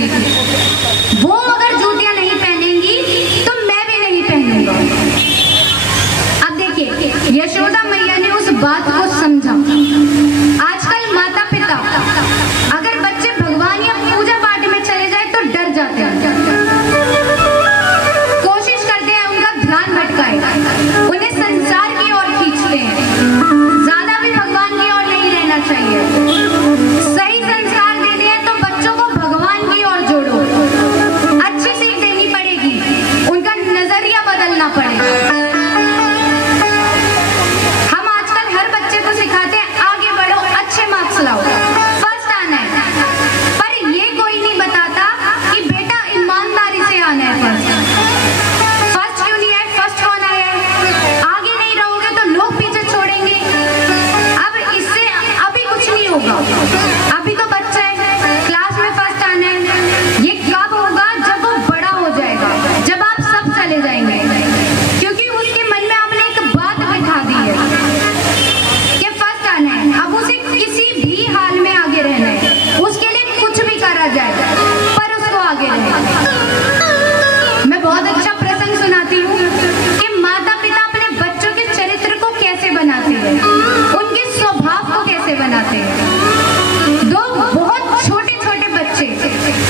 लगने की। वो अगर जूतियां नहीं पहनेंगी तो मैं भी नहीं पहनूंगा। अब देखिए यशोदा मैया ने उस बात को समझा। आजकल माता पिता अगर बच्चे भगवान या पूजा पाठ में चले जाए तो डर जाते हैं, कोशिश करते हैं उनका ध्यान भटकाए, उन्हें संसार की ओर खींचते हैं। ज्यादा भी भगवान की ओर नहीं रहना चाहिए। सही संस्कार देने हैं तो बच्चों को भगवान की ओर जोड़ो, अच्छी सीख देनी पड़ेगी, उनका नजरिया बदलना पड़ेगा। हम आजकल हर बच्चे को सिखाते हैं आगे बढ़ो, अच्छे मार्क्स लाओ, फर्स्ट आना है, पर ये कोई नहीं बताता कि बेटा ईमानदारी से आना है। फर्स्ट क्यों नहीं आए, फर्स्ट कौन आया है, आगे नहीं रहोगे तो लोग पीछे छोड़ेंगे। अब इससे अभी कुछ नहीं होगा, अभी तो बच्चा है, क्लास में फर्स्ट आना है। ये कब होगा, जब वो बड़ा हो जाएगा, जब आप सब चले जाएंगे, क्योंकि उसके मन में आपने एक बात बिठा दी है कि फर्स्ट आना है। अब उसे किसी भी हाल में आगे रहना है, उसके लिए कुछ भी करा जाए पर उसको आगे रहना है। मैं बहुत अच्छा प्रसंग सुनाती हूँ कि माता पिता अपने बच्चों के चरित्र को कैसे बनाते हैं, उनके स्वभाव को कैसे बनाते हैं। दो बहुत छोटे छोटे बच्चे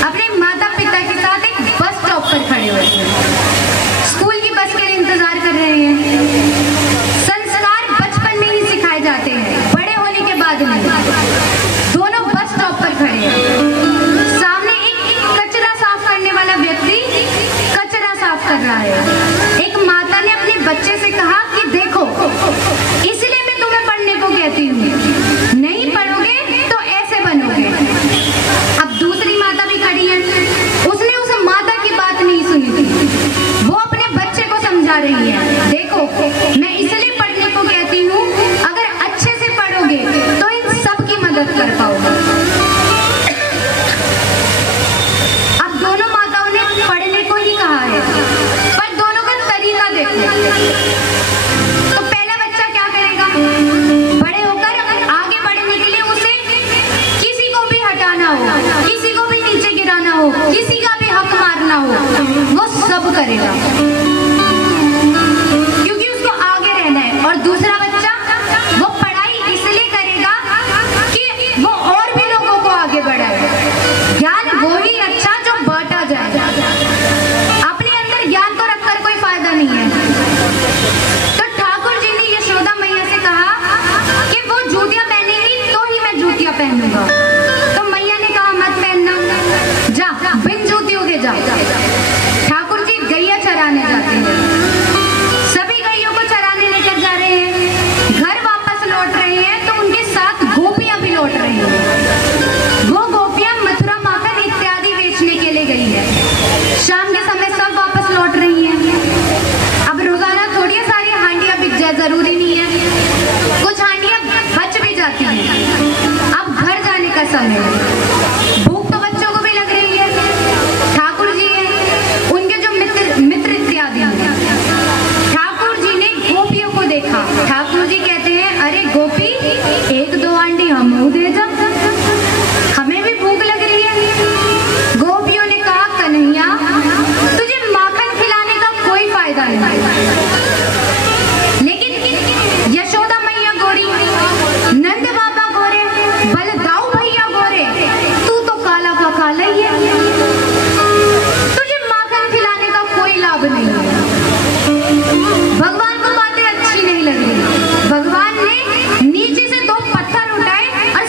अपने माता पिता के साथ एक बस स्टॉप पर खड़े हुए हैं, स्कूल की बस के लिए इंतजार कर रहे हैं। संस्कार बचपन में ही सिखाए जाते हैं, बड़े होने के बाद नहीं। दोनों बस स्टॉप पर खड़े हैं, सामने एक कचरा साफ करने वाला व्यक्ति कचरा साफ कर रहा है। एक माता ने अपने बच्चे से कहा कि देखो, इसलिए मैं तुम्हें पढ़ने को कहती हूँ, नहीं पढ़ोगे तो ऐसे बनोगे। अब दूसरी माता भी खड़ी है, उसने उस माता की बात नहीं सुनी थी, वो अपने बच्चे को समझा रही है, देखो मैं इसलिए पढ़ने को कहती हूँ, अगर अच्छे से पढ़ोगे तो इन सब की मदद कर पाओगे। अब दोनों माताओं ने पढ़ने को ही कहा है, पर दोनों का तरीका देखो। तो पहला बच्चा क्या करेगा, बड़े होकर आगे बढ़ने के लिए उसे किसी को भी हटाना हो, किसी को भी नीचे गिराना हो, किसी का भी हक मारना हो, वो सब करेगा, क्योंकि उसको आगे रहना है। और दूसरा बच्चा वो पढ़ाई इसलिए करेगा कि वो और भी लोगों को आगे बढ़ाए। ज्ञान वो ही अच्छा जो बांटा जाए, अपने अंदर ज्ञान को रखकर कोई फायदा नहीं है। तो ठाकुर जी ने यशोदा मैया से कहा कि वो जूतियां पहनेगी तो ही मैं जूतियां पहनूंगा। तो मैया ने कहा मत पहनना, जा बिन जूतियों के जा। ठाकुर जी गैया चराने जाते हैं, सभी गैयों को चराने लेकर जा रहे हैं, घर वापस लौट रहे हैं तो उनके साथ गोपियां भी लौट रही हैं। वो गोपियां मथुरा माखन इत्यादि बेचने के लिए गई है। शाम के समय सब वापस लौट रही हैं। अब रोजाना थोड़ी सारी हांडियां बिक जाए जरूरी नहीं है, कुछ हांडियां बच भी जाती हैं। अब घर जाने का समय है, भूख तो बच्चों को भी लग रही है, ठाकुर जी हैं, उनके जो मित्र इत्यादि हैं। ठाकुर जी ने गोपियों को देखा, ठाकुर जी कहते हैं अरे गोपी, एक दो हांडी हमू दे जा, हमें भी भूख लग रही है। गोपियों ने कहा कन्हैया, तुझे माखन खिलाने का कोई फायदा नहीं, लेकिन यशोदा मैया गोरी, नंद बाबा गोरे, बलदाऊ भैया गोरे, तू तो काला का काला ही है, तुझे माखन खिलाने का कोई लाभ नहीं है। भगवान को बातें अच्छी नहीं लग रही, भगवान ने नीचे से दो पत्थर उठाए और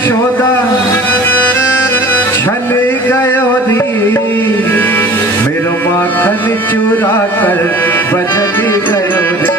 यशोदा छले गयो री, मेरो माखन चुरा कर बदल गयो रे।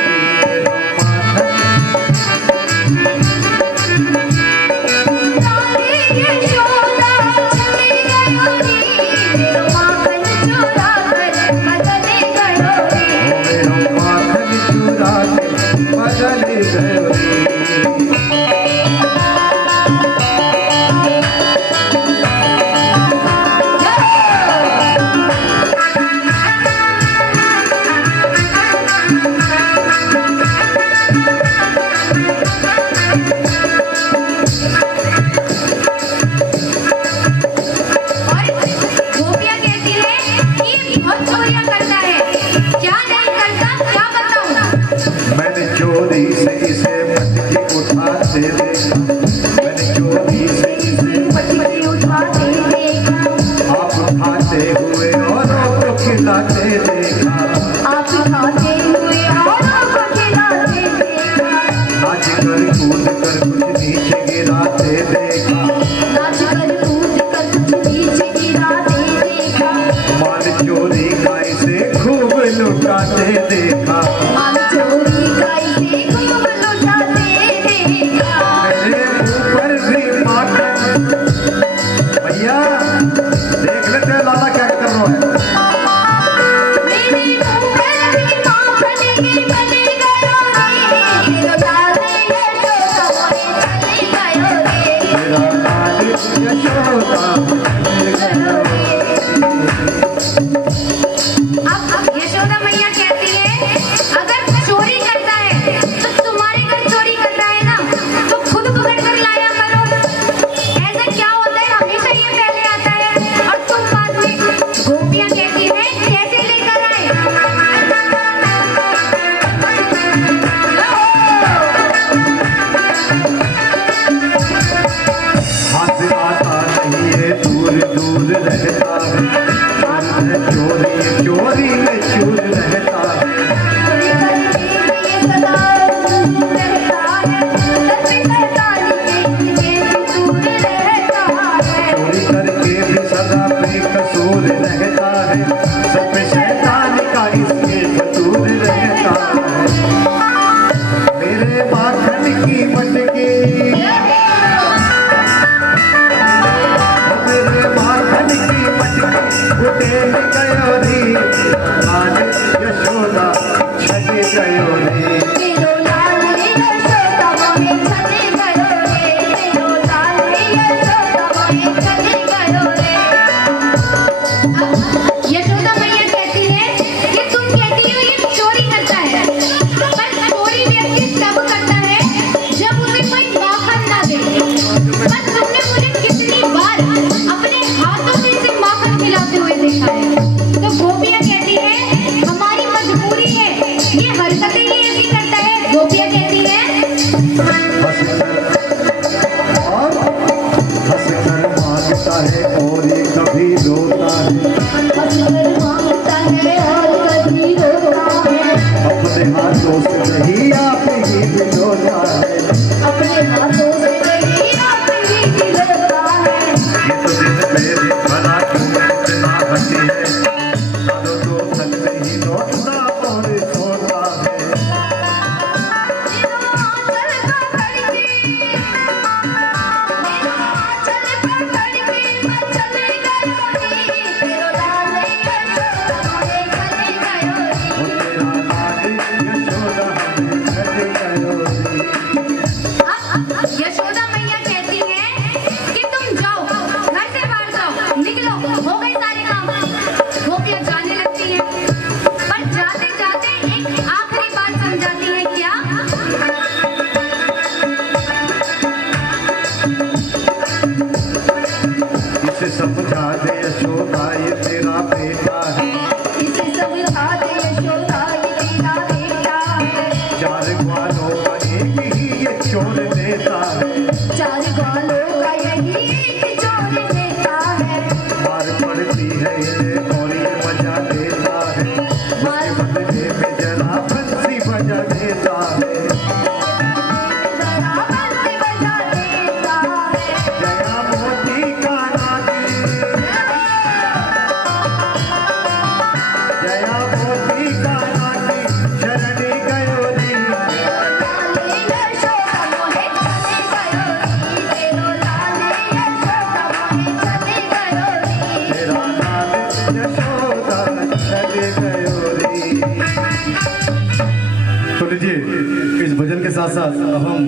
लीजिए, इस भजन के साथ साथ अब हम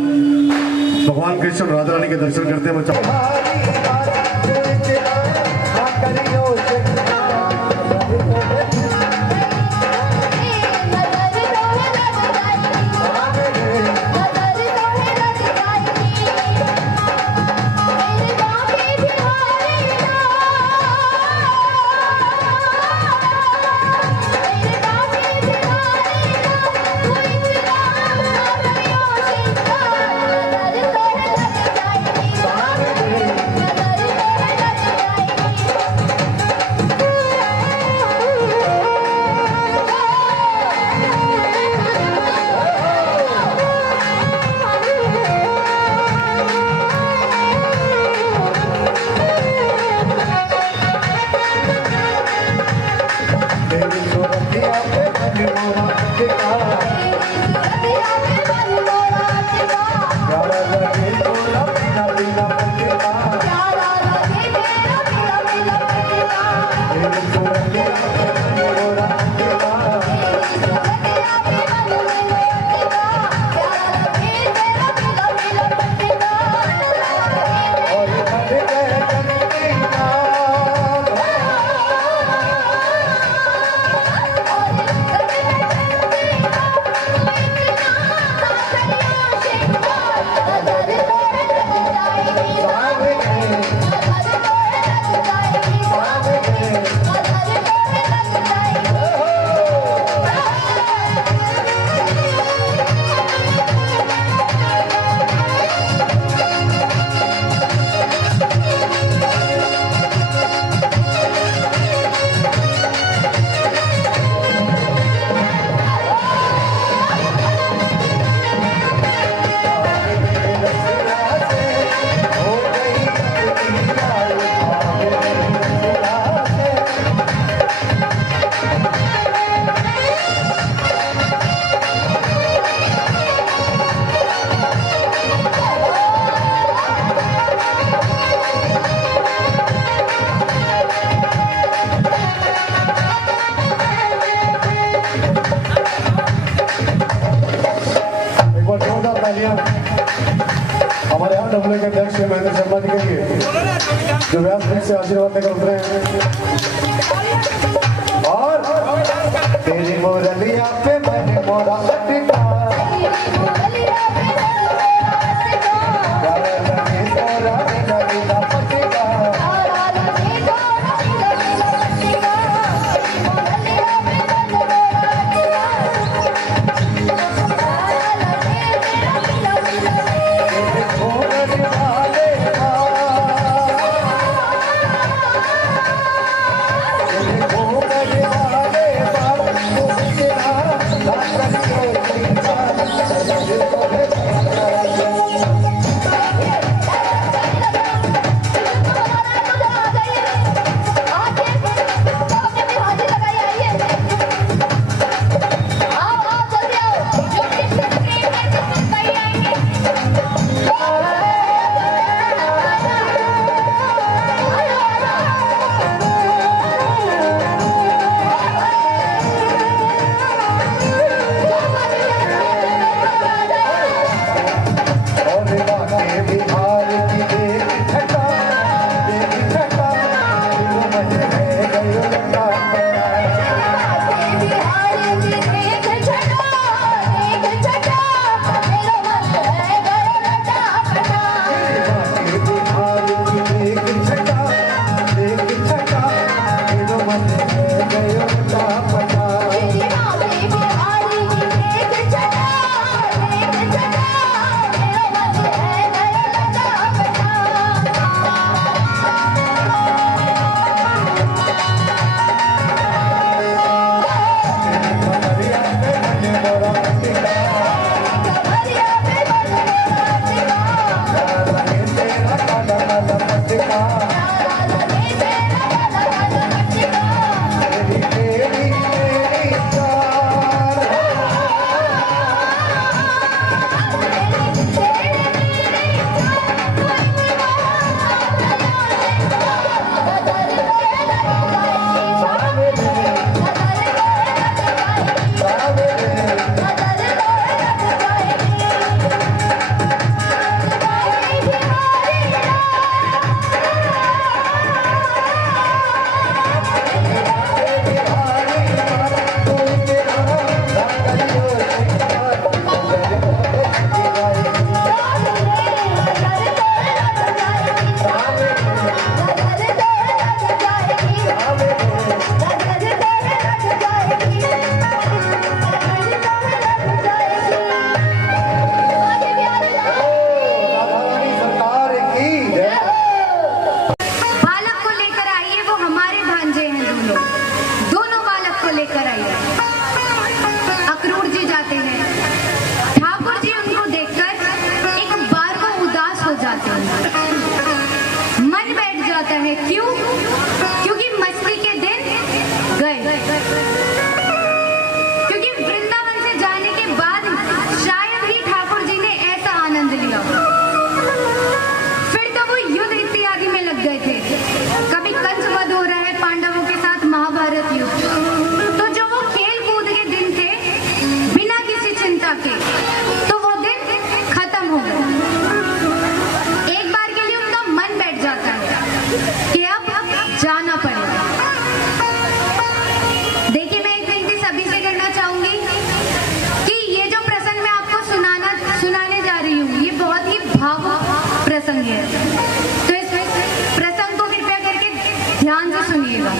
भगवान कृष्ण और राधा रानी के दर्शन करते हैं। हमारे यहाँ डब्ल्यू के अध्यक्ष महेंद्र शर्मा जी के लिए जो व्यास पीठ से आशीर्वाद लेकर उतरे हैं। और तेरी मोरलिया पे मैंने मोरा लटका, जाना पड़ेगा। देखिए, मैं एक विनती सभी से करना चाहूंगी कि ये जो प्रसंग मैं आपको सुनाने जा रही हूँ, ये बहुत ही भावुक प्रसंग है, तो इस प्रसंग को कृपया करके ध्यान से सुनिएगा।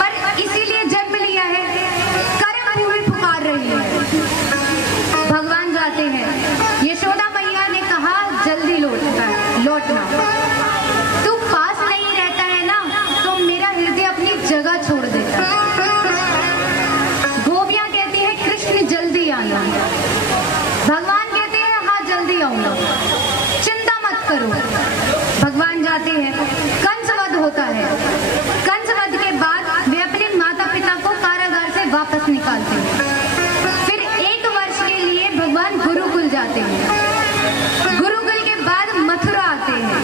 पर इसीलिए जन्म लिया है, कर्म भूमि पुकार रही है, भगवान जाते हैं। यशोदा मैया ने कहा जल्दी लौटना, तू पास नहीं रहता है ना तो मेरा हृदय अपनी जगह छोड़ देता। गोपियां कहती है कृष्ण जल्दी आना, भगवान कहते हैं हाँ जल्दी आऊंगा, चिंता मत करो। भगवान जाते हैं, कंसवध होता है। कंसवध के बाद वे अपने माता पिता को कारागार से वापस निकालते हैं। फिर 1 वर्ष के लिए भगवान गुरुकुल जाते हैं। गुरुकुल के बाद मथुरा आते हैं,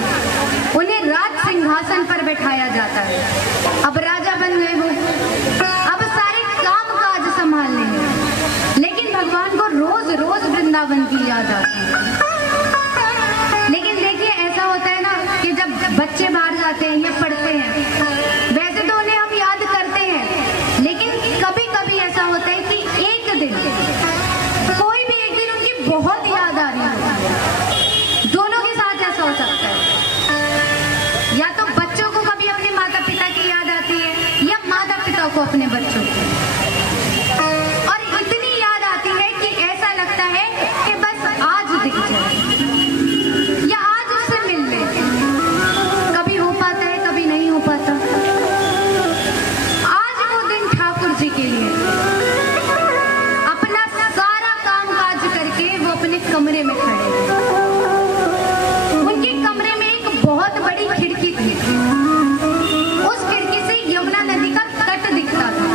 उन्हें राज सिंहासन पर बैठाया जाता है। अब राजा बन गए वो, अब सारे काम काज संभालने हैं, लेकिन भगवान को रोज रोज वृंदावन की याद आती है। लेकिन देखिए, ऐसा होता है ना कि जब बच्चे बाहर जाते हैं या पढ़ते हैं, वैसे तो उन्हें हम याद करते हैं, लेकिन कभी कभी ऐसा होता है कि एक दिन, कोई भी एक दिन उनकी बहुत याद आ रही है। दोनों के साथ ऐसा हो सकता है, या तो बच्चों को कभी अपने माता पिता की याद आती है या माता पिता को अपने बच्चों की, और इतनी याद आती है कि ऐसा लगता है कि बस आज दिख जाए या आज उससे मिल ले। कभी हो पाता है, कभी नहीं हो पाता। आज वो दिन ठाकुर जी के लिए अपना सारा काम काज करके वो अपने कमरे में खड़े हैं। उनके कमरे में एक बहुत बड़ी खिड़की थी, उस खिड़की से यमुना नदी का तट दिखता था।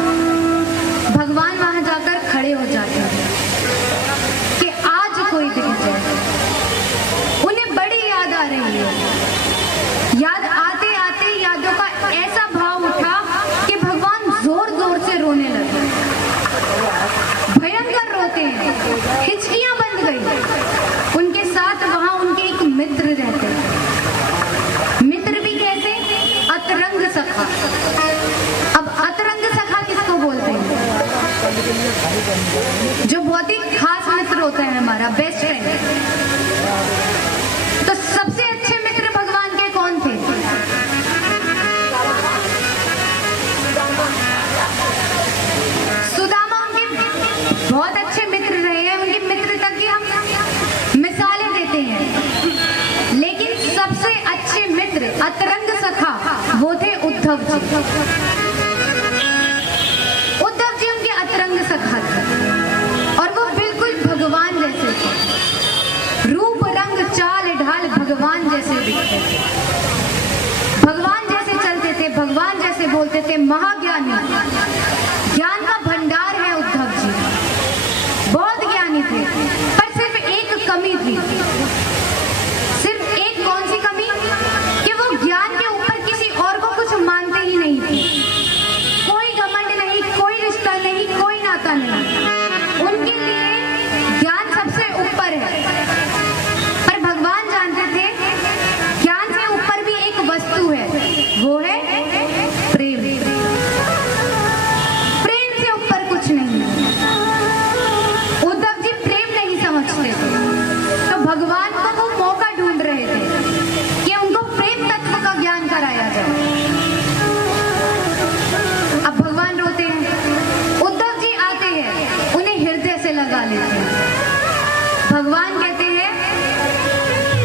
भगवान वहां जाकर खड़े हो जाते हैं कि आज कोई दिख जाए। उन्हें बड़ी याद आ रही है। याद आते आते यादों का ऐसा भाव उठा कि भगवान जोर जोर से रोने लगे, भयंकर रोते हैं, हिचकियां बंद गई। उनके साथ वहां उनके एक मित्र रहते हैं। मित्र भी कैसे? अतरंग सखा। अब अतरंग सखा किसको बोलते हैं? जो बहुत ही खास मित्र होता है, हमारा बेस्ट फ्रेंड। तो सबसे अच्छे मित्र भगवान के कौन थे? सुदामा उनके बहुत अच्छे मित्र रहे हैं, उनकी मित्रता की हम मिसालें देते हैं। लेकिन सबसे अच्छे मित्र अतरंग सखा वो थे उद्धव जी। उद्धव जी उनके अतरंग सखा थे, और वो बिल्कुल भगवान जैसे थे। रूप रंग चाल ढाल भगवान जैसे दिखते थे, भगवान जैसे चलते थे, भगवान जैसे बोलते थे। महाज्ञानी, ज्ञान का भंडार है उद्धव जी, बहुत ज्ञानी थे। पर सिर्फ एक कमी थी। सिर्फ एक कौन सी कमी? कि वो ज्ञान के ऊपर किसी और को कुछ मानते ही नहीं थे। कोई घमंड नहीं, कोई रिश्ता नहीं, कोई नाता नहीं। उनके लिए ज्ञान सबसे ऊपर है। पर भगवान जानते थे ज्ञान से ऊपर भी एक वस्तु है, वो है प्रेम। प्रेम से ऊपर कुछ नहीं। उद्धव जी प्रेम नहीं समझते थे, तो भगवान को वो मौका ढूंढ रहे थे कि उनको प्रेम तत्व का ज्ञान कराया जाए। अब भगवान रोते हैं, उद्धव जी आते हैं, उन्हें हृदय से लगा लेते हैं। भगवान कहते हैं,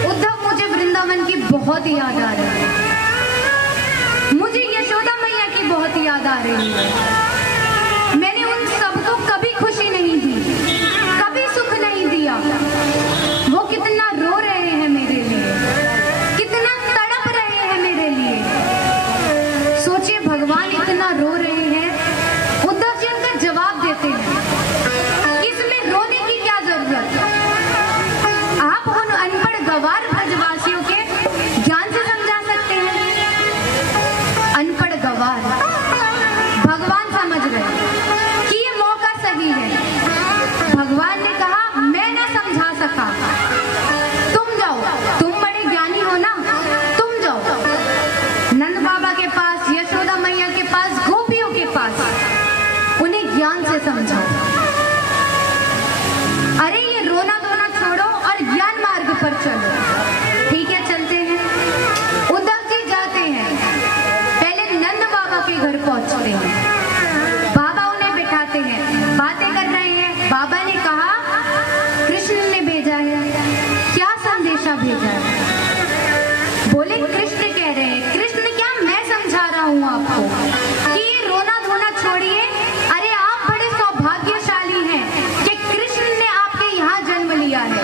उद्धव मुझे वृंदावन की बहुत याद आ रही है, मुझे यशोदा मैया की बहुत याद आ रही है। मैंने उन सबको कभी खुशी नहीं दी, कभी सुख नहीं दिया। वो कितना रो रहे हैं मेरे लिए, कितना तड़प रहे हैं मेरे लिए। सोचिए, भगवान इतना रो रहे हैं, उद्धव जी उनका जवाब देते हैं, इसमें रोने की क्या जरूरत? आप उन अनपढ़ गवार ब्रजवासियों के ज्ञान से समझा सकते हैं। अनपढ़ गवार, भगवान समझ गए कि ये मौका सही है। भगवान ने कहा, मैं ना समझा सका, तुम जाओ, तुम बड़े ज्ञानी हो ना, ज्ञान से समझाओ। अरे ये रोना धोना छोड़ो और ज्ञान मार्ग पर चलो। ठीक है, चलते हैं। उद्धव जी जाते हैं, पहले नंद बाबा के घर पहुंचते हैं। बाबा उन्हें बिठाते हैं, बातें कर रहे हैं। बाबा ने कहा कृष्ण ने भेजा है। क्या संदेशा भेजा है? बोले कृष्ण कह रहे हैं। कृष्ण क्या, मैं समझा रहा हूँ आपको कि ये रोना धोना छोड़िए। अरे आप बड़े सौभाग्यशाली हैं कि कृष्ण ने आपके यहाँ जन्म लिया है,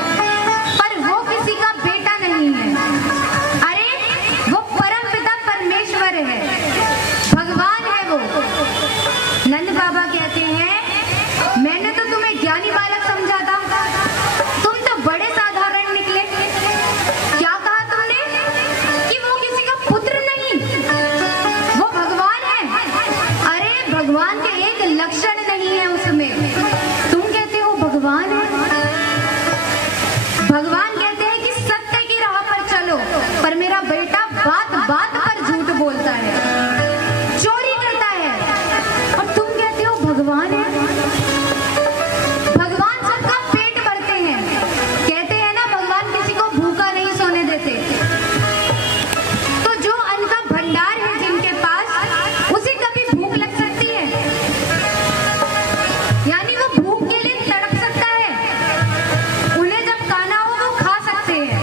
पर वो किसी का बेटा नहीं है। अरे वो परमपिता परमेश्वर है, भगवान है वो। नंद बाबा कहते हैं मैंने तो तुम्हें ज्ञानी बालक समझा था, तुम तो बड़े साधारण निकले। क्या कहा तुमने कि वो किसी का पुत्र नहीं, वो भगवान है। अरे भगवान के एक लक्षण नहीं है उसमें, तुम कहते हो भगवान है। भगवान कहते हैं कि सत्य की राह पर चलो, पर मेरा बेटा बात बात पर झूठ बोलता है, चोरी करता है, और तुम कहते हो भगवान है। भगवान सबका पेट भरते हैं, कहते हैं ना भगवान किसी को भूखा नहीं सोने देते। तो जो अन्न का भंडार है जिनके पास, उसे कभी भूख लग सकती है? यानी वो भूख के लिए तड़प सकता है। उन्हें जब खाना हो वो खा सकते हैं,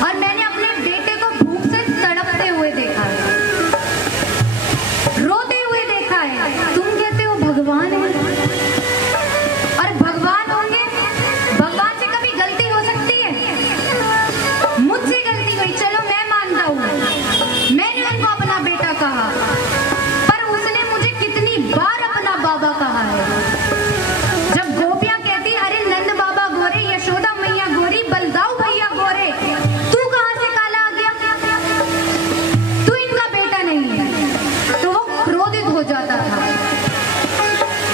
और मैंने अपने बेटे को भूख से तड़पते हुए देखा है, रोते हुए देखा है। तुम कहते हो भगवान है, और भगवान होंगे, भगवान से कभी गलती हो सकती है? मुझसे गलती हुई, चलो मैं मानता हूँ, मैंने उनको अपना बेटा कहा, पर उसने मुझे कितनी बार अपना बाबा कहा है। जब गोपियां कहती अरे नंद बाबा गोरे, यशोदा मैया गोरी, बलदाऊ भैया गोरे, तू कहां से काला आ गया, तू इनका बेटा नहीं है, तो वो क्रोधित हो जाता था।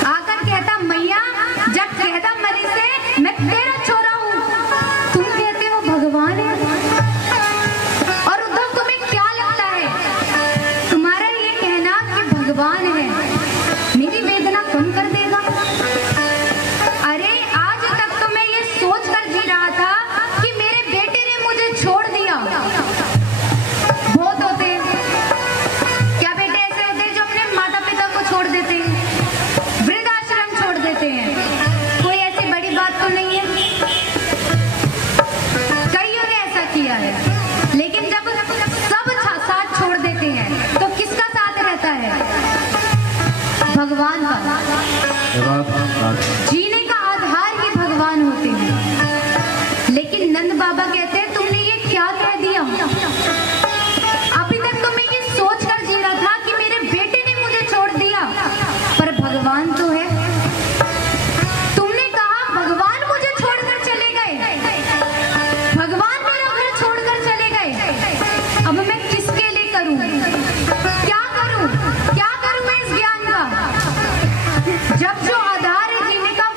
आकर कहता मैया, जब कहता मरी से मैं तेरा छोरा हूँ, तुम कहते हो भगवान है। और उद्धव तुम्हें क्या लगता है, तुम्हारा ये कहना कि भगवान है मेरी वेदना कम कर देगा? अरे आज तक तो मैं ये सोच कर जी रहा था कि मेरे बेटे ने मुझे छोड़ दिया। बहुत होते हैं, क्या बेटे ऐसे होते हैं जो अपने माता पिता को छोड़ देते हैं, वृद्धाश्रम छोड़ देते हैं? कोई ऐसी बड़ी बात तो नहीं है, कईयों ने ऐसा किया है। लेकिन जब सब साथ छोड़ देते हैं तो किसका साथ रहता है? भगवान का। जीने का आधार ही भगवान होते हैं। लेकिन नंद बाबा कहते हैं तुमने ये क्या कह दिया? अभी तक तो मैं ये सोच कर जी रहा था कि मेरे बेटे ने मुझे छोड़ दिया, पर भगवान तो है। तुमने कहा भगवान मुझे छोड़कर चले गए, भगवान मेरा घर छोड़कर चले गए। अब मैं किसके लिए करूं, क्या करूं, क्या करूं मैं इस ज्ञान का? जब जो आधार है जीने का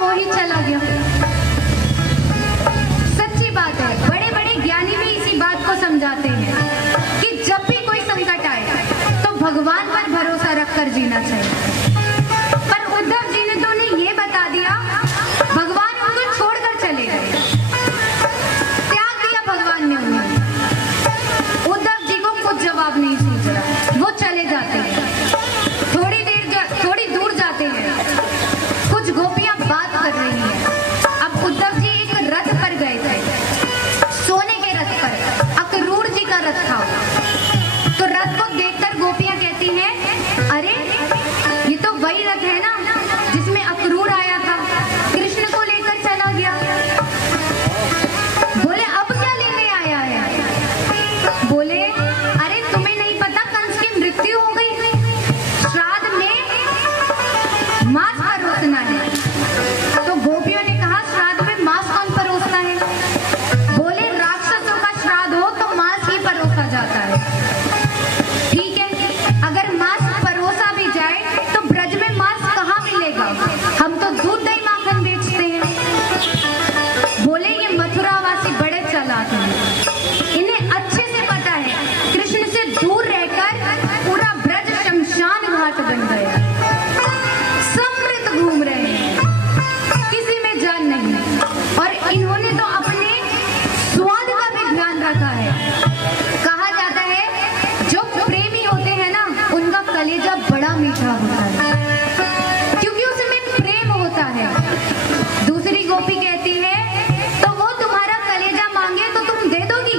गोपी कहती है तो वो तुम्हारा कलेजा मांगे तो तुम दे दोगी?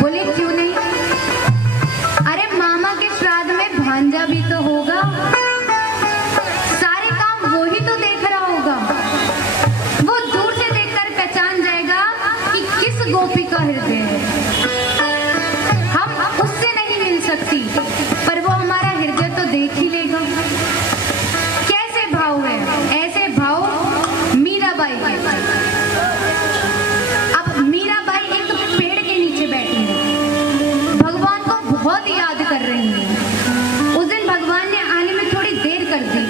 बोले क्यों नहीं, अरे मामा के श्राद्ध में भांजा भी तो होगा, सारे काम वो ही तो देख रहा होगा, वो दूर से देखकर पहचान जाएगा कि किस गोपी का हृदय है। हम उससे नहीं मिल सकती पर वो हमारा हृदय तो देख ही लेगा। कैसे भाव है, ऐसे भाव मीराबाई के। अब मीराबाई एक पेड़ के नीचे बैठी है, भगवान को बहुत याद कर रही है। उस दिन भगवान ने आने में थोड़ी देर कर दी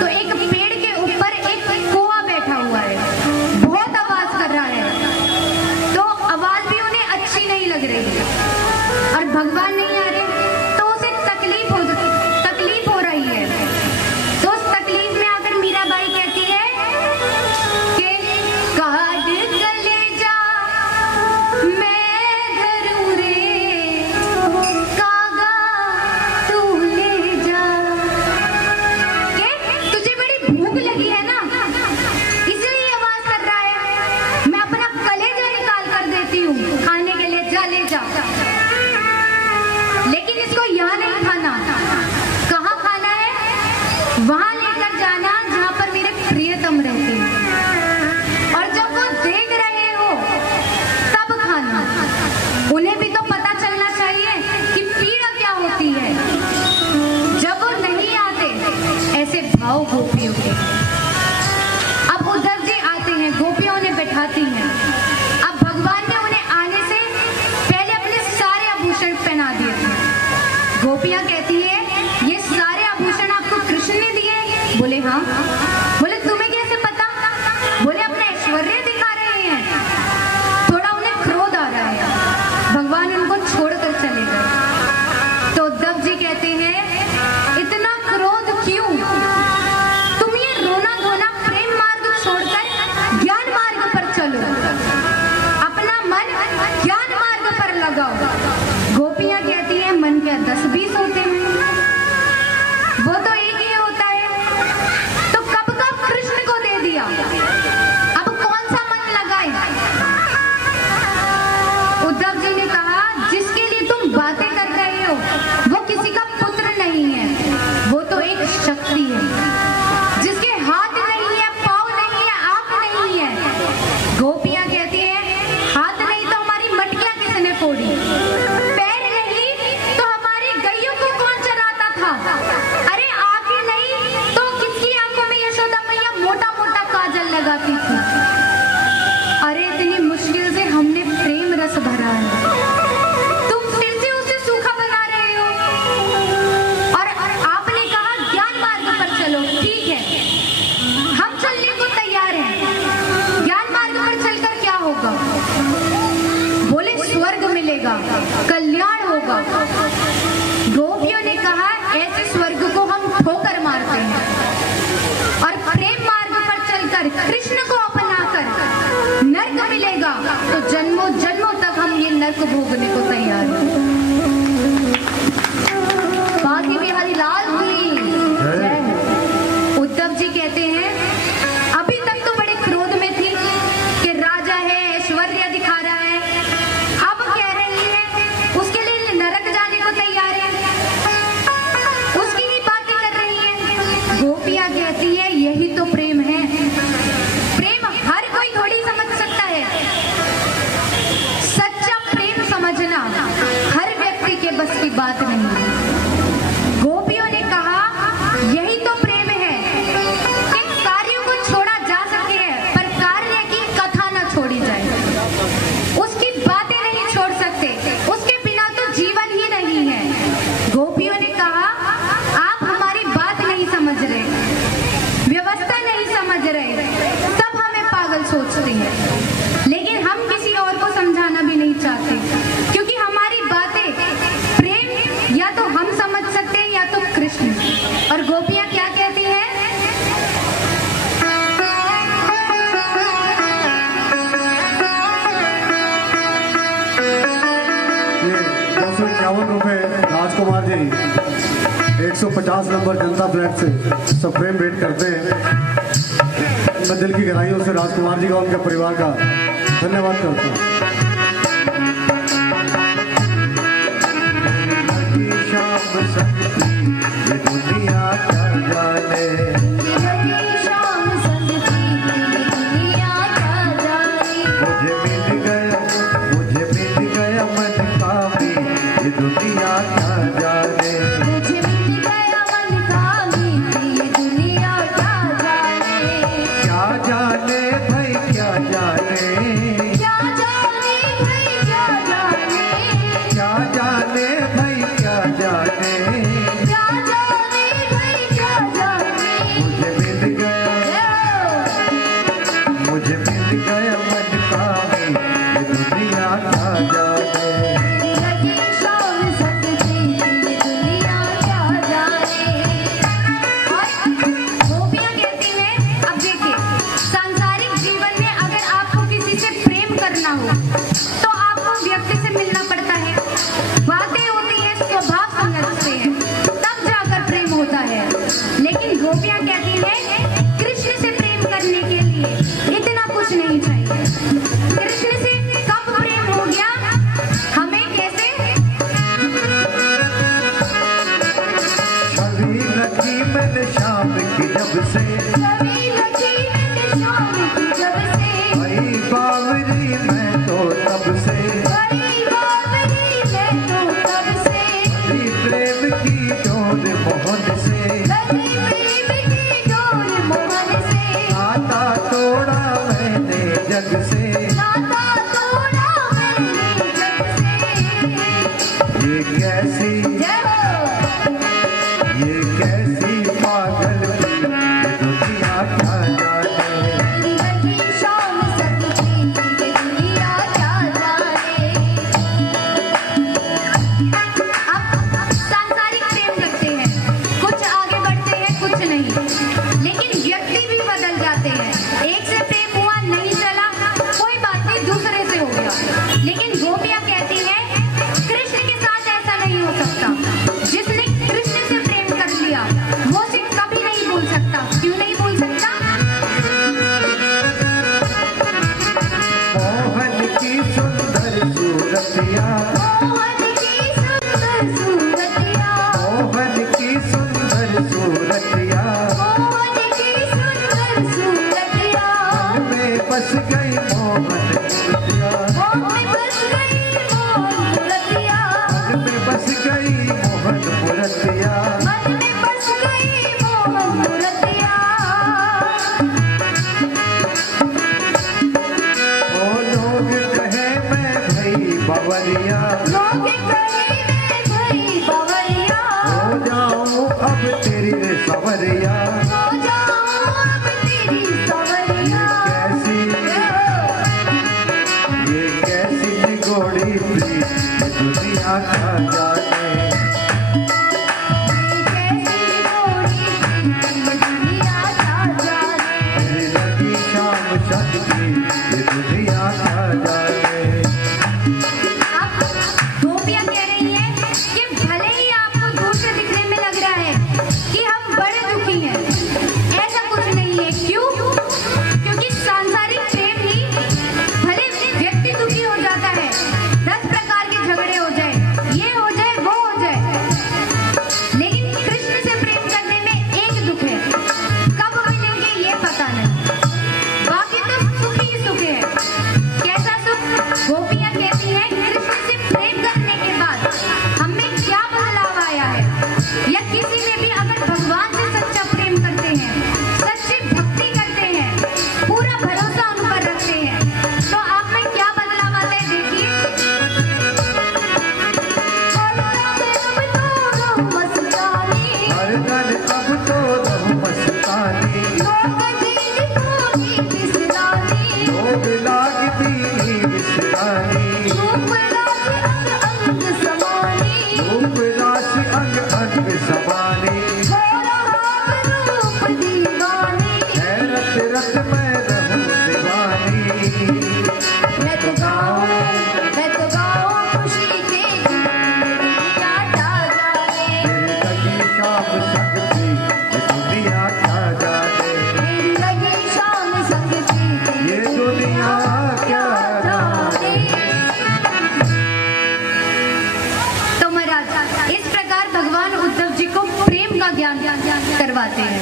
तो एक पेड़ के ऊपर एक कौवा बैठा हुआ है, बहुत आवाज कर रहा है, तो आवाज भी उन्हें अच्छी नहीं लग रही और भगवान नहीं आ रहे तो उसे तकलीफ हो रही है। तो उस तकलीफ में आकर मीराबाई कहती है कि काट कलेजा मैं धरूं रे, कागा तू ले जा। के तुझे बड़ी भूख लगी है ना, इसलिए आवाज कर रहा है, मैं अपना कलेजा निकाल कर देती हूँ खाने के लिए, जा ले जा। लेकिन इसको यहाँ नहीं खाना, कहाँ खाना है? वहां लेकर जाना जहाँ पर मेरे प्रियतम रहते हैं, और जब वो देख रहे हो तब खाना। उन्हें भी तो पता चलना चाहिए कि पीड़ा क्या होती है। जब वो नहीं आते, ऐसे भाव गोपियों के। अब उद्धव जी आते हैं, गोपियों ने बैठाती हैं। अब भगवान ने उन्हें आने से पहले अपने सारे आभूषण पहना दिए थे। गोपियां कहती है ये सारे आभूषण आपको कृष्ण ने दिए? बोले हाँ। बोले तुम्हें कैसे पता? बोले अपना ऐश्वर्य दिखा रहे हैं। थोड़ा उन्हें क्रोध आ रहा है, भगवान उनको छोड़कर चले गए। तो उद्धव जी कहते हैं इतना क्रोध क्यों? तुम ये रोना धोना प्रेम मार्ग छोड़कर ज्ञान मार्ग पर चलो, अपना मन ज्ञान मार्ग पर लगाओ। गोपियां कहती है मन क्या 10-20 होते हैं, वो तो एक ही होता है, तो कब कब कृष्ण को दे दिया, अब कौन सा मन लगाए? उद्धव जी ने कहा जिसके लिए तुम बातें कर रहे हो वो किसी का पुत्र नहीं है, वो तो एक शक्ति है जिसके हाथ नहीं है, पाँव नहीं है, आंख नहीं है। गोपियां कहती है हाथ नहीं तो हमारी मटकियां किसने फोड़ी, पैर नहीं तो हमारी गैयों को कौन चराता था, अरे आंखें नहीं तो किसकी आंखों में यशोदा मैया मोटा मोटा काजल लगाती थी। अरे इतनी मुश्किल से हमने प्रेम रस भरा है, तुम फिर से उसे सूखा बना रहे हो। और आपने कहा ज्ञान मार्ग पर चलो, ठीक है हम चलने को तैयार हैं। ज्ञान मार्ग पर चलकर क्या होगा? बोले स्वर्ग मिलेगा, कल्याण होगा। गोपियों ने कहा ऐसे स्वर्ग को हम ठोकर मारते हैं और प्रेम मार्ग पर चलकर कृष्ण को अपनाकर नर्क मिलेगा तो जन्मों जन्मों तक हम ये नर्क भोगने को तैयार हैं। बाकी बिहारी लाल की जय। उद्धव जी कहते हैं अभी तक तो बड़े क्रोध में थी कि राजा है, ऐश्वर्य दिखा रहा है, अब कह रही है उसके लिए नरक जाने को तैयार है, उसकी ही बातें कर रही है। गोपियां कहती है यही तो प्रेम है। प्रेम हर कोई थोड़ी समझ सकता है, सच्चा प्रेम समझना हर व्यक्ति के बस की बात नहीं है। गोपियों ने कहा यही तो प्रेम है कि कार्यों को छोड़ा जा सके पर कार्य की कथा न छोड़ी जाए, उसकी बातें नहीं छोड़ सकते, उसके बिना तो जीवन ही नहीं है। गोपियों ने कहा आप हमारी बात नहीं समझ रहे, व्यवस्था नहीं समझ रहे, सब हमें पागल सोचते हैं, लेकिन हम किसी और को समझाना भी नहीं चाहते क्योंकि हमारी बातें प्रेम या तो हम समझ सकते हैं या तो कृष्ण। और गोपियां क्या कहती हैं? ये 251 रुपए राजकुमार जी 150 नंबर जनता फ्लैट से सब प्रेम भेंट करते हैं। मैं दिल की गहराइयों से राजकुमार जी का, उनके परिवार का धन्यवाद करता हूँ। शाम सकती ये दुनिया क्या जाने, शाम संगती दुनिया क्या जाने, मुझे मिल गया मन का भी ये दुनिया क्या जाने, मुझे मिल गया मन का भी ये दुनिया क्या जाने, क्या जाने भाई क्या जाने, क्या जाने भाई क्या जाने, क्या जाने भाई क्या जाने, क्या जाने भाई क्या जाने, मुझे मिल गया मन का भी ये दुनिया क्या जाने। लगी शाम सकती ये दुनिया क्या जाने। और गोपियां कहती हैं, अब देखिए, सांसारिक जीवन में अगर आपको किसी से प्रेम करना हो तो आपको व्यक्ति से मिलना पड़ता है, बातें होती है, स्वभाव समझते हैं, तब जाकर प्रेम होता है। लेकिन गोपियां कहती हैं कृष्ण से प्रेम करने के लिए इतना कुछ नहीं चाहिए। कृष्ण से कब प्रेम हो गया, हमें कैसे, कभी लगी मैंने शाम की जब से, कभी लगी मैंने शाम की जब से, आई बावरी मैं तो तब से, बड़ी बावरी मैं तो तब से, बड़ी प्रेम की डोर मोहन से, बड़ी प्रेम की डोर मोहन से, नाता तोड़ा मैंने जग से, नाता तोड़ा मैंने जग से। ये कैसी जय हो। ये कैसी पागल थी ये दुनिया क्या जाने, लगी शाम सकती ये दुनिया क्या जाने। अब सांसारिक प्रेम करते हैं, कुछ आगे बढ़ते हैं, कुछ नहीं, लेकिन व्यक्ति भी बदल जाते हैं। एक से प्रेम हुआ, नहीं चला, कोई बात नहीं, दूसरे से हो गया। लेकिन गोपियां कहती हैं कृष्ण के साथ ऐसा नहीं हो सकता। जिसने कृष्ण से प्रेम कर लिया वो उसे कभी नहीं भूल सकता। क्यों नहीं भूल सकता? मोहन की सुंदर सूरतिया, मोहन की सुंदर सूरतिया, मोहन की सुंदर सूरतिया, मोहन की सुंदर सूरतिया, मन में बस गई मोहन मूर्तिया, मोह में बस गई मोहन मूर्तिया, मन में बस गई मोहन मूर्तिया, मन में बस गई मोहन मूर्तिया। ओ लोग कहे मैं भई बवरिया, लोग कहे मैं भई बवरिया, हो जाऊं अब तेरी रे सवरिया, हो जाऊं अब तेरी सवरिया। ये कैसी निगोड़ी प्रीत ये दुनिया क्या जाने, कैसी गोरी ये दुनिया क्या जाने। मेरी लगी शाम सकती ये दुनिया क्या जाने। अब गोपियां कह रही हैं कि भले ही आपको दूर से दिखने में लग रहा है कि हम बड़े दुखी हैं, ऐसा कुछ नहीं है। क्यों? क्योंकि सांसारिक प्रेम ही भले व्यक्ति दुखी हो जाता है, 10 प्रकार के झगड़े हो जाए, ये हो जाए, वो हो जाए, लेकिन कृष्ण से प्रेम करने में एक दुख है, कब मिलेंगे ये पता नहीं, बाकी तो सुख ही सुख है। कैसा सुख? गोपियां कहती हैं कृष्ण से प्रेम करने के बाद हमें क्या बदलाव आया है, या किसी में भी अगर भगवान से सच्चा प्रेम करते हैं, सच्ची भक्ति करते हैं, पूरा भरोसा उन पर रखते हैं, तो आप में क्या बदलाव आता है, देखिए। मस्तानी हर दल अब तो रहूं मस्तानी, लोग दिल को ही बिसरानी, लोग लागती विसरानी, रूप लागे अंग अंग समानी, रूप राशि अंग अंग समानी, हो रहा रूप दीवानी। हैरत रत मैं रहूं दीवानी, मैं तो गाऊं खुशी के दुनिया क्या जाने, मेरी लगी शाम सकती ये दुनिया क्या जाने, मेरी लगी शाम करवाते हैं।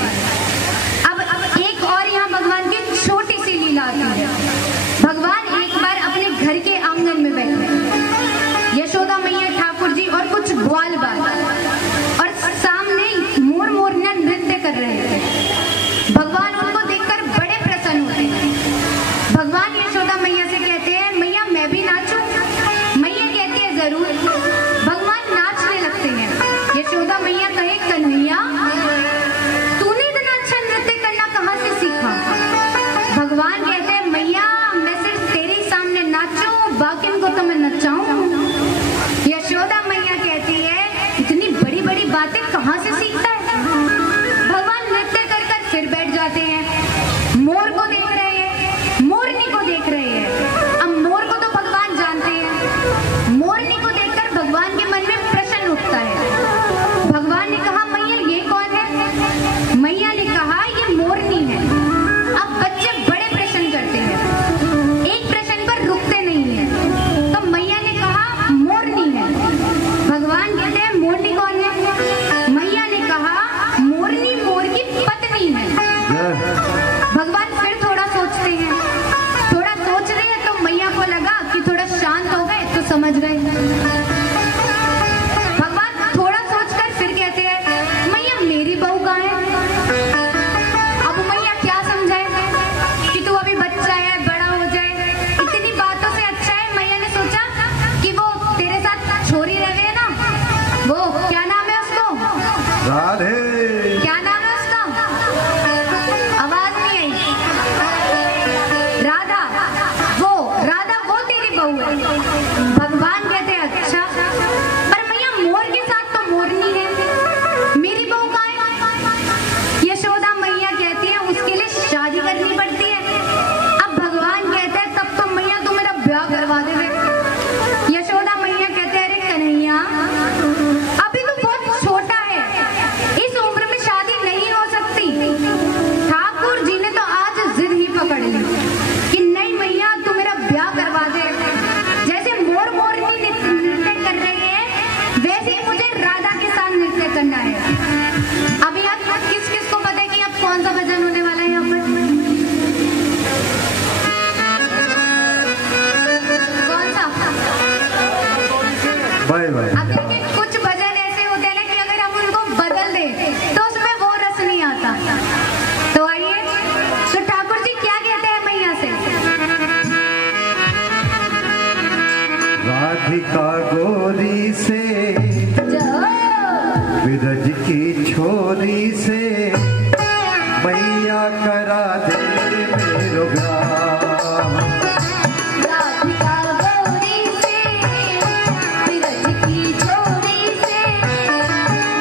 अब एक और यहाँ भगवान की छोटी सी लीला आती है। भगवान एक बार अपने घर के आंगन में बैठे, यशोदा मैया, ठाकुर जी और कुछ ग्वाल बाल, और सामने मोर मोरनिया नृत्य कर रहे थे। भगवान उनको देखकर बड़े प्रसन्न होते हैं। भगवान यशोदा मैया से कहते हैं, मैया मैं भी नाचूं? मैया कहती है जरूर। भगवान नाचने लगते हैं। यशोदा मैया कहे, कन्हैया तूने इतना अच्छा नृत्य करना कहाँ से सीखा? भगवान कहते हैं, मैया मैं सिर्फ तेरे सामने नाचूं, बाकियों को तो मैं नचाऊं? यशोदा मैया कहती है, इतनी बड़ी बड़ी बातें कहाँ से सीखता है? भगवान नृत्य कर कर फिर बैठ जाते हैं। मोर को देख रहे हैं, मोरनी को देख रहे हैं। अब मोर को तो भगवान जानते हैं, मोरनी को देखकर भगवान के मन में प्रश्न उठता है। भगवान ने कहा, मैया ये कौन है? मैया ने कहा, ये मोरनी है। अब बच्चे बड़े प्रश्न करते हैं, एक प्रश्न पर रुकते नहीं है। तो मैया ने कहा, मोरनी है। भगवान कहते हैं, मोरनी कौन है? मैया ने कहा, मोरनी मोर की पत्नी है। भगवान फिर थोड़ा सोचते हैं, थोड़ा सोच रहे हैं, तो मैया को लगा कि थोड़ा शांत हो गए तो समझ गए। भगवान थोड़ा सोचकर फिर कहते हैं, मैया मेरी बहू कहाँ है? अब मैया क्या समझाए कि तू अभी बच्चा है, बड़ा हो जाए, इतनी बातों से अच्छा है। मैया ने सोचा कि वो तेरे साथ छोरी रहे ना, वो क्या नाम है उसको? राधे। क्या नाम है उसका? आवाज नहीं आई। राधा। वो तेरी बहू है। भगवान कहते हैं, अच्छा, पर मैया मोर के साथ तो मोरनी है, मेरी बहू कहाँ है? यशोदा मैया कहती है, उसके लिए शादी करनी पड़ती है। अब भगवान कहते हैं, तब तो मैया तू मेरा ब्याह करवा दे। यशोदा मैया कहते हैं, अरे कन्हैया अभी तो बहुत छोटा है, इस उम्र में शादी नहीं हो सकती। ठाकुर जी ने तो आज जिद ही पकड़ ली कि नहीं मैया तू मेरा ब्याह करवा दे। जैसे मोर मोरनी नृत्य कर रही है, वैसे ही मुझे राधा के साथ नृत्य करना है। अभी आप किस किस को पता है कि अब कौन सा भजन होने वाला है यहाँ पर? कौन सा? Bye bye. अब देखिए, कुछ भजन ऐसे होते हैं ना कि अगर हम उनको बदल दें तो उसमें वो रस नहीं आता। तो आइए, तो ठाकुर जी क्या कहते हैं मैया से? राधिका गोरी से, विरज की छोरी से, मैया करा दे मेरो ब्याह। राधिका गौरी से, विरज की छोरी से,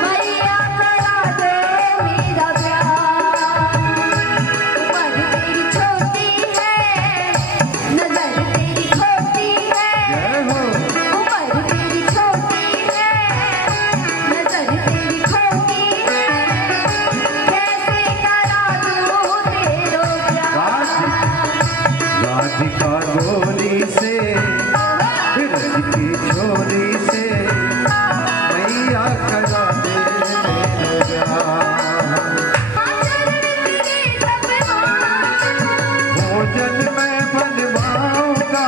मैया करा दे मेरा ब्याह। उम्र तेरी छोटी है, नजर तेरी खोटी है। जय हो। उम्र तेरी छोटी है, नजर तेरी खोटी है, कैसे करा दूं तेरो ब्याह? राधिका गोरी से, विरज की छोरी से, मैया करा दे मेरो ब्याह। भोजन मैं बनवाऊंगा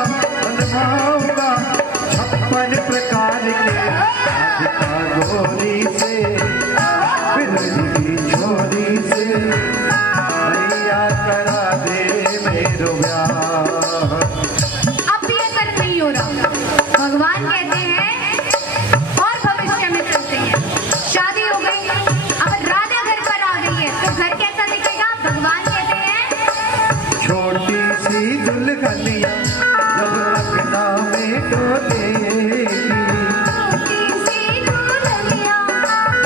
56 प्रकार के। राधिका गोरी से, विरज की छोरी से, मैया करा दे मेरो ब्याह। अब भी असर नहीं हो रहा। भगवान कहते हैं और भविष्य में चलते हैं। शादी हो गई, अब राधा घर पर आ गई है, तो घर कैसा दिखेगा? भगवान कहते हैं, छोटी सी दुल्हनिया जब लगना में डोलेगी, छोटी सी दुल्हनिया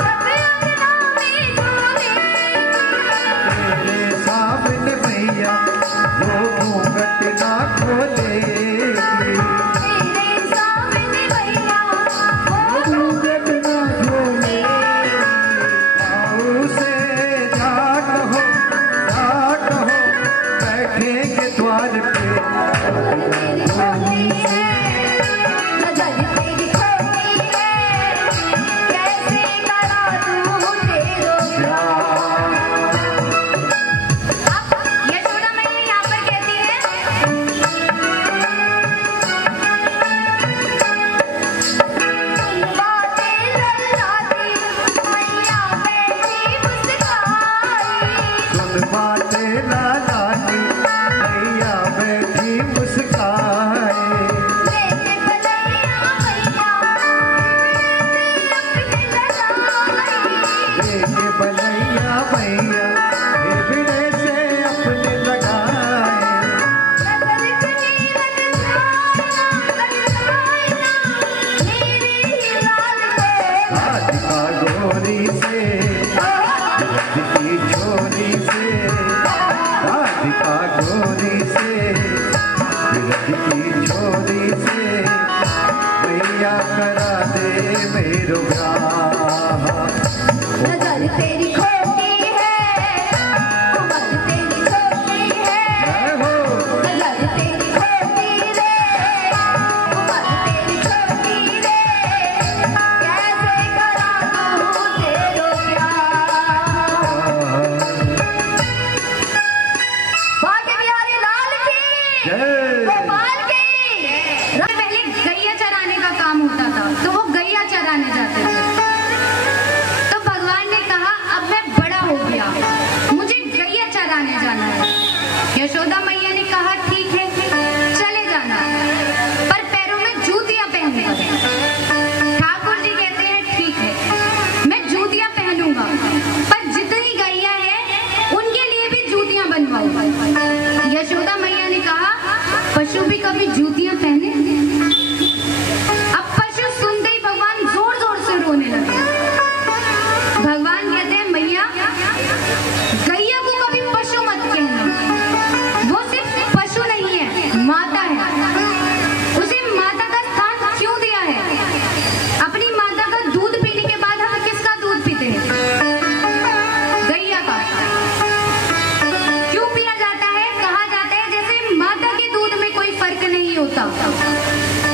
जब अंगना में डोलेगी। मेरे सामने मैया वो घूंघट ना खोलेगी, मेरे सामने मैया वो घूंघट ना खोलेगी। आओ से जा कहो, बैठेंगे द्वार पे। तेरी छोटी है, नजर तेरी खोटी है, कैसे करा दूं तेरो ब्याह? राधिका गोरी से बिरज की छोरी से मैया करा दे मेरो ब्याह। नजर तेरी खोटी है, उम्र तेरी छोटी है, जय हो। नजर तेरी खोटी रे, उम्र तेरी छोटी रे, कैसे करा दूं तेरो प्यार। बाके बिहारी लाल की, जय। गोपाल की। पहले गैया चराने का काम होता था तो वो गैया चराने जाते थे। तो भगवान ने कहा अब मैं बड़ा हो गया, मुझे गैया चराने जाना है। यशोदा मैया ने कहा ठीक है चले जाना, पर पैरों में जूतियां पहनकर। ठाकुर जी कहते हैं ठीक है मैं जूतियां पहनूंगा, पर जितनी गैया है उनके लिए भी जूतियां बनवाऊंगा। यशोदा मैया ने कहा पशु भी कभी जूतियां पहने? अब पशु सुनते ही भगवान जोर जोर से रोने लगे। भगवान कहते हैं मैया गैया को कभी पशु मत कहना, वो सिर्फ पशु नहीं है, माता है। उसे माता का स्थान क्यों दिया है? अपनी माता का दूध पीने के बाद हम किसका दूध पीते हैं? गैया का। क्यों पिया जाता है? कहा जाता है जैसे माता के दूध में कोई फर्क नहीं होता।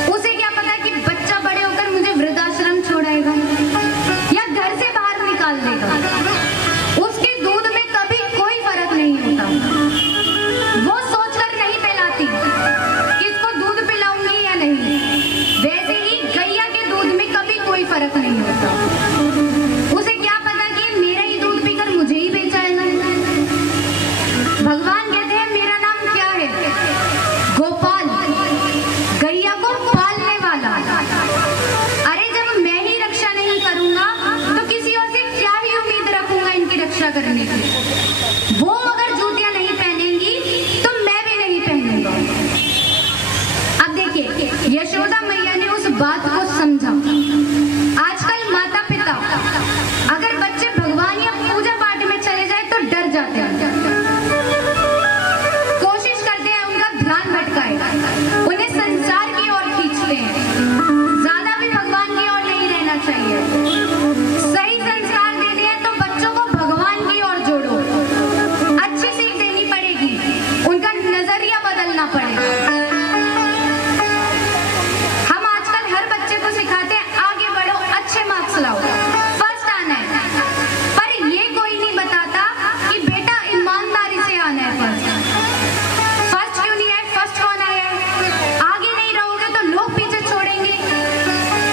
उसे क्या पता कि बच्चा बड़े होकर मुझे वृद्धाश्रम छोड़ाएगा या घर से बाहर निकाल देगा। उसके दूध में कभी कोई फर्क नहीं होता। वो सोचकर नहीं पिलाती कि इसको दूध पिलाऊंगी या नहीं। वैसे ही गैया के दूध में कभी कोई फर्क नहीं होता। उसे क्या पता कि मेरा ही दूध पीकर मुझे ही बेचाएगा। भगवान कहते हैं मेरा नाम क्या है? गोपाल, गैया को पालने वाला। अरे जब मैं ही रक्षा नहीं करूंगा तो किसी और से क्या ही उम्मीद रखूंगा इनकी रक्षा करने की। वो अगर जूतियां नहीं पहनेंगी तो मैं भी नहीं पहनूंगा। अब देखिए यशोदा मैया ने उस बात को समझा। आजकल माता पिता अगर बच्चे भगवान या पूजा पाठ में चले जाए तो डर जाते हैं, कोशिश करते हैं उनका ध्यान भटकाए, उन्हें संसार की ओर खींचते हैं। ज्यादा भी भगवान की ओर नहीं रहना चाहिए। सही संस्कार देने हैं तो बच्चों को भगवान की ओर जोड़ो। अच्छी सीख देनी पड़ेगी, उनका नजरिया बदलना पड़ेगा। हम आजकल हर बच्चे को सिखाते हैं आगे बढ़ो, अच्छे मार्क्स लाओ, फर्स्ट आना है। पर ये कोई नहीं बताता कि बेटा ईमानदारी से आना है फर्स्ट। फर्स्ट क्यों नहीं आए? फर्स्ट कौन आया है? आगे नहीं रहोगे तो लोग पीछे छोड़ेंगे।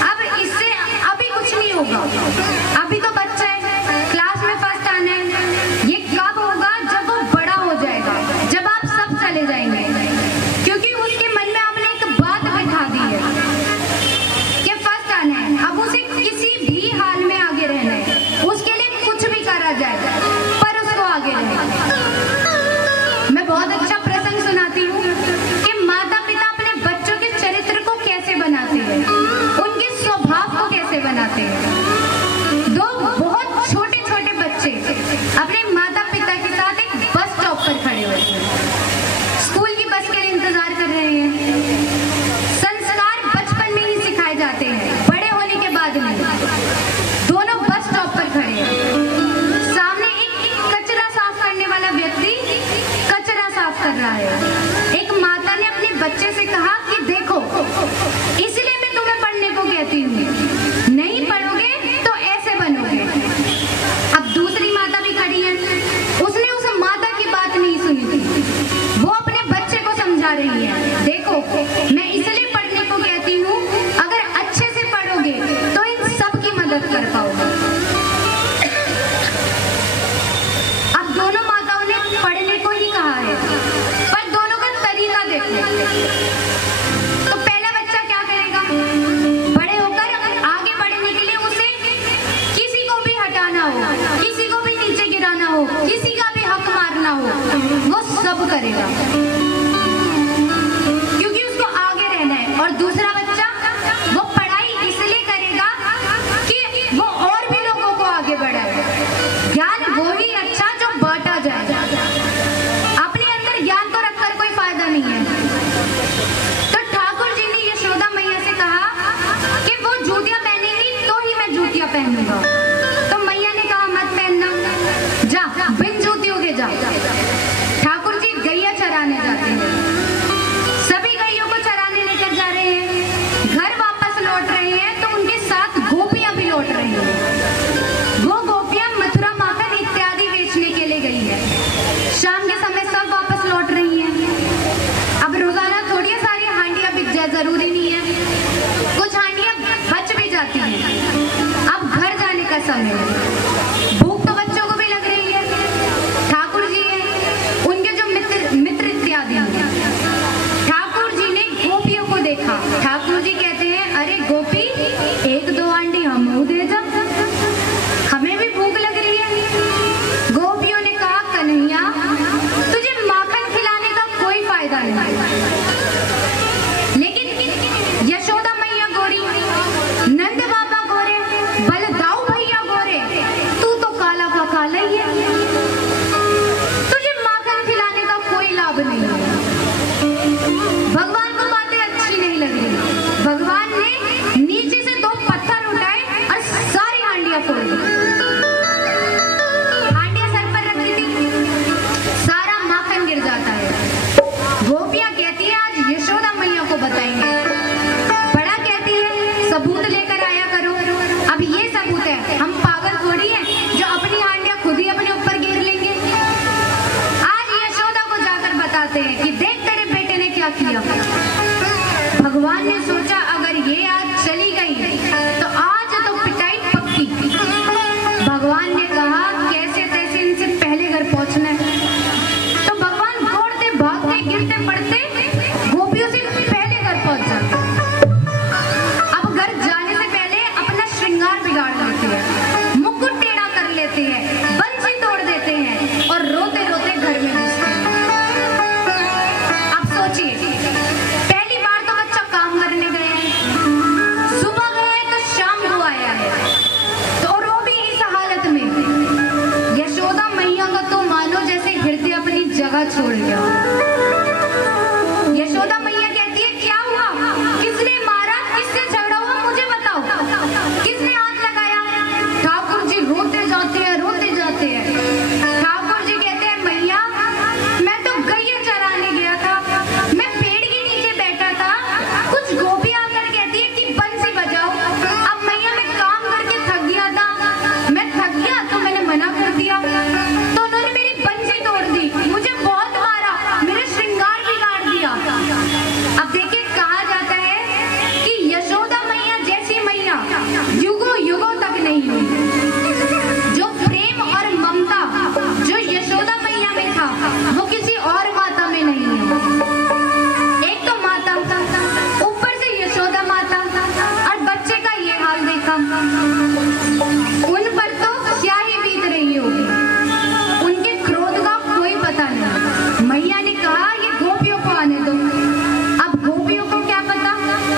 अब इससे अभी कुछ नहीं होगा, अभी तो बच्चा है, क्लास में फर्स्ट आना है। ये कब होगा? जब वो बड़ा हो जाएगा, जब आप सब चले जाएंगे। क्योंकि उसके मन में आपने एक बात बिठा दी है कि फर्स्ट आना है। अब उसे किसी भी हाल में आगे रहना है, उसके लिए कुछ भी करा जाए पर उसको आगे रहना है। मैं बहुत अच्छा प्रसंग सुनाती हूँ कि माता पिता अपने बच्चों के चरित्र को कैसे बनाते हैं, उनके स्वभाव को कैसे बनाते हैं। दो बहुत छोटे छोटे बच्चे अपने माता पिता के साथ एक बस स्टॉप पर खड़े हुए हैं, स्कूल की बस के लिए इंतजार कर रहे हैं। संस्कार बचपन में ही सिखाए जाते हैं, बड़े होने के बाद नहीं। दोनों बस स्टॉप पर खड़े हैं, सामने एक कचरा साफ करने वाला व्यक्ति कचरा साफ कर रहा है। एक माता ने अपने बच्चे से कहा कि देखो इसलिए मैं तुम्हें पढ़ने को कहती हूँ, नहीं पढ़ोगे तो ऐसे बनोगे। अब दूसरी माता भी खड़ी है, उसने उस माता की बात नहीं सुनी थी, वो अपने बच्चे को समझा रही है। देखो मैं इसलिए पढ़ने को कहती हूँ, अगर अच्छे से पढ़ोगे तो इन सब की मदद कर पाओगे। अब दोनों माताओं ने पढ़ने को ही कहा है, पर दोनों का तरीका देखो। तो पहला बच्चा क्या करेगा? बड़े होकर आगे बढ़ने के लिए उसे किसी को भी हटाना हो, किसी को भी नीचे गिराना हो, किसी का भी हक मारना हो, वो सब करेगा क्योंकि उसको आगे रहना है। और दूसरा बच्चा वो पढ़ाई इसलिए करेगा कि वो और भी लोगों को आगे बढ़ाए। ज्ञान वो ही अच्छा जो बांटा जाए। अपने अंदर समय है। भूख तो बच्चों को भी लग रही है। ठाकुर जी हैं, उनके जो मित्र इत्यादि हैं। ठाकुर जी ने गोपियों को देखा। ठाकुर जी कहते हैं, अरे गोपी, एक दो आंडी हम दे जा, हमें भी भूख लग रही है। गोपियों ने कहा, कन्हैया, तुझे माखन खिलाने का कोई फायदा नहीं, लेकिन यशोदा मैया गोरी, नंद बाबा गोरे, बलदाऊ भैया गोरे, तू तो काला का काला ही है, तुझे माखन खिलाने का कोई लाभ नहीं है। भगवान को बातें अच्छी नहीं लग रही। भगवान ने नीचे से दो पत्थर उठाए और सारी हांडियां फोड़ दी। हांडियां सर पर रख दी थी, सारा माखन गिर जाता है। गोपियां कहती है, आज यशोदा मैया को बताएंगे। बड़ा कहती है, सबूत लेकर आया करो। अब ये सबूत है, हम पागल थोड़ी हैं जो अपनी हांडियां खुद ही अपने ऊपर गिर लेंगे। आज यशोदा को जाकर बताते हैं कि देख तेरे बेटे ने क्या किया। भगवान ने सोचा, अगर ये आज चली गई तो आज तो पिटाई पक्की। भगवान ने कहा, कैसे तैसे इनसे पहले घर पहुंचना है। तो भगवान दौड़ते भागते गिरते पड़ते गोपियों से पहले घर पहुंच जाते। अब घर जाने से पहले अपना श्रृंगार बिगाड़ लेते हैं, मुकुट टेढ़ा कर लेते हैं, बंसी तोड़ देते हैं और रोते रोते घर में घुसते हैं। अब सोचिए, पहली बार तो बच्चा काम करने गया है, सुबह गया है तो शाम को आया है, तो और वो भी इस हालत में। यशोदा मैया का तो मानो जैसे हृदय अपनी जगह छोड़ गया। यशोदा मैया कहती है, क्या हुआ, किसने मारा, किससे झगड़ा हुआ, मुझे बताओ, किसने हाथ लगाया। ठाकुर जी रोते जाते हैं, रोते जाते हैं। ठाकुर जी कहते हैं, मैया, मैं तो गैया चराने गया था, मैं पेड़ के नीचे बैठा था, कुछ गोपी आकर कहती है कि बंसी बजाओ। अब मैया, मैं काम करके थक गया था, मैं थक गया तो मैंने मना कर दिया, तो उन्होंने मेरी बंसी तोड़ दी, मुझे बहुत मारा, मेरा श्रृंगार बिगाड़ दिया। अब देखिए, कहा जाता है कि यशोदा मैया जैसी मैया युगों युगों तक नहीं हुई। जो प्रेम और ममता जो यशोदा मैया में था, वो किसी और माता में नहीं है। एक तो माता, ऊपर से यशोदा माता, और बच्चे का ये हाल देखा। उन पर तो क्या ही बीत रही होगी, उनके क्रोध का कोई पता नहीं। मैया ने कहा, ये गोपियों को आने दो। अब गोपियों को क्या पता,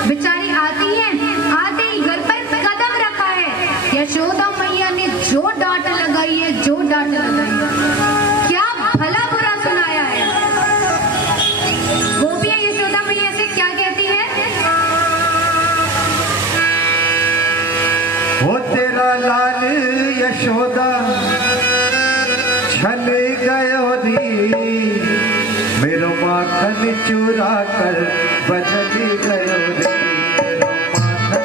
बेचारी आती है, आते ही घर पर कदम रखा है। यशोदा मैया ने जो डांट लगाई है, जो डांट लगाई है, क्या भला बुरा सुनाया है। गोपियां यशोदा मैया से क्या कहती है, वो तेरा लाल यशोदा छल गयो री, मेरो माखन चुरा कर बदल गयो रे। मेरो माखन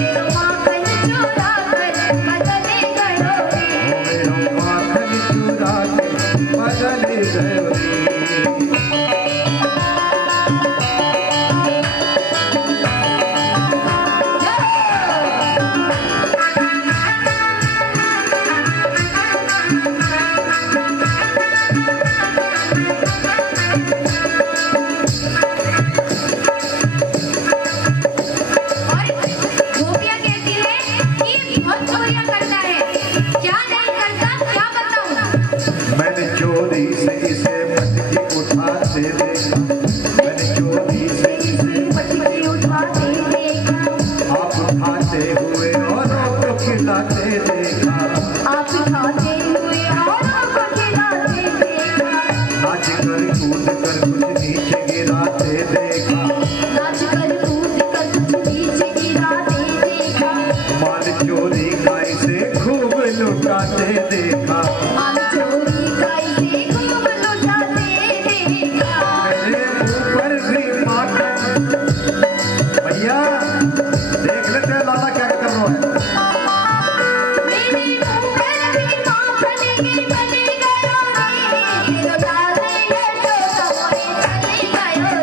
मेरो माखन चुरा कर बदल गयो रे। गयो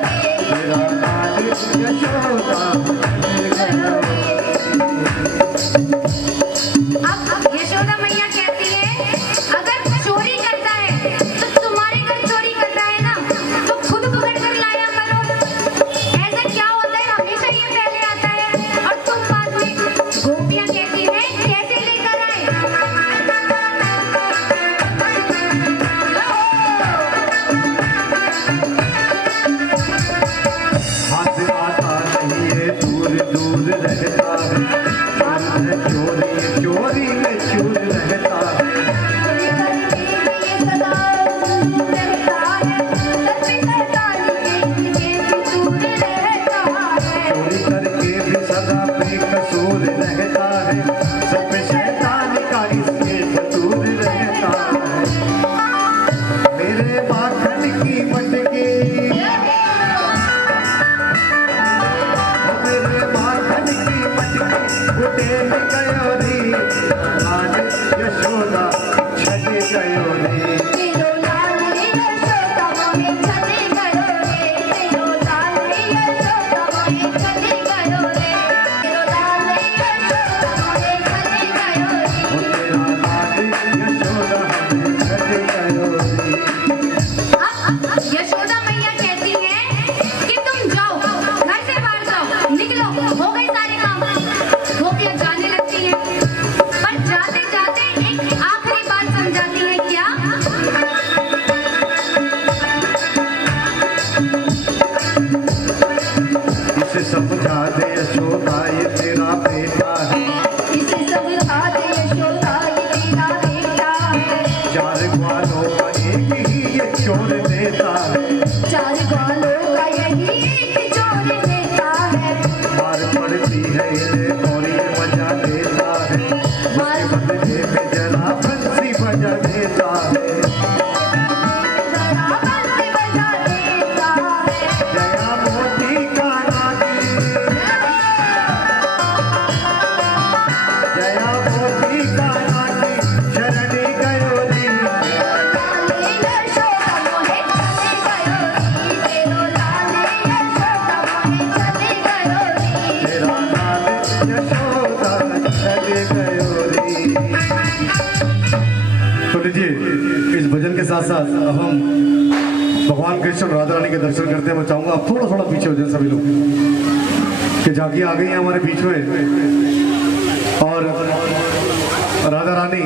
रे। अब यशोदा मैया कहती है अगर चोरी करता है तो तुम्हारे घर चोरी कर रहा है ना, तो खुद पकड़ कर लाया करो। ऐसा क्या होता है, हमेशा ये पहले आता है और तुम बाद में। गोपियां कहती है कैसे लेकर आए? हाथ आता नहीं है, दूर दूर रहता है, चोरी में चूर रहता है। चोरी करके भी सदा बेकसूर रहता है, सब शैतान का इसके फतूर रहता है। मेरे माखन की मटकी, मेरे माखन की मटकी उठे गयो री, आज यशोदा छले गयो री। यशोदा मैया कहती है कि तुम जाओ, घर से बाहर जाओ, निकलो, हो गए सारे काम। गोपियां जाने लगती हैं, पर जाते जाते एक आखिरी बात समझाती है। क्या? इसे समझा दे यशोदा ये तेरा बेटा है, इसे समझा दे यशोदा ये तेरा बेटा है। चार ग्वालों का एक ही ये चोर देता है। चार ग्वालों का यही एक चोर देता है। मार पड़ती है इन्हें और ये मजा देता है, उसके बदले में जरा बंसी बजा देता है। जरा बंसी बजा देता है। जया मोती का नाती, जया मोती का नाती शरणी गयो री। लाले यशोदा मोहे चले गयो री, तेरो लाले यशोदा मोहे चले गयो री। तेरा लाल यशोदा चले गयो री। तो लीजिए, इस भजन के साथ साथ अब हम भगवान कृष्ण और राधा रानी के दर्शन करते हैं। मैं चाहूंगा आप थोड़ा थोड़ा पीछे हो जाए सभी लोग, कि झांकी आ गई है हमारे बीच में और राधा रानी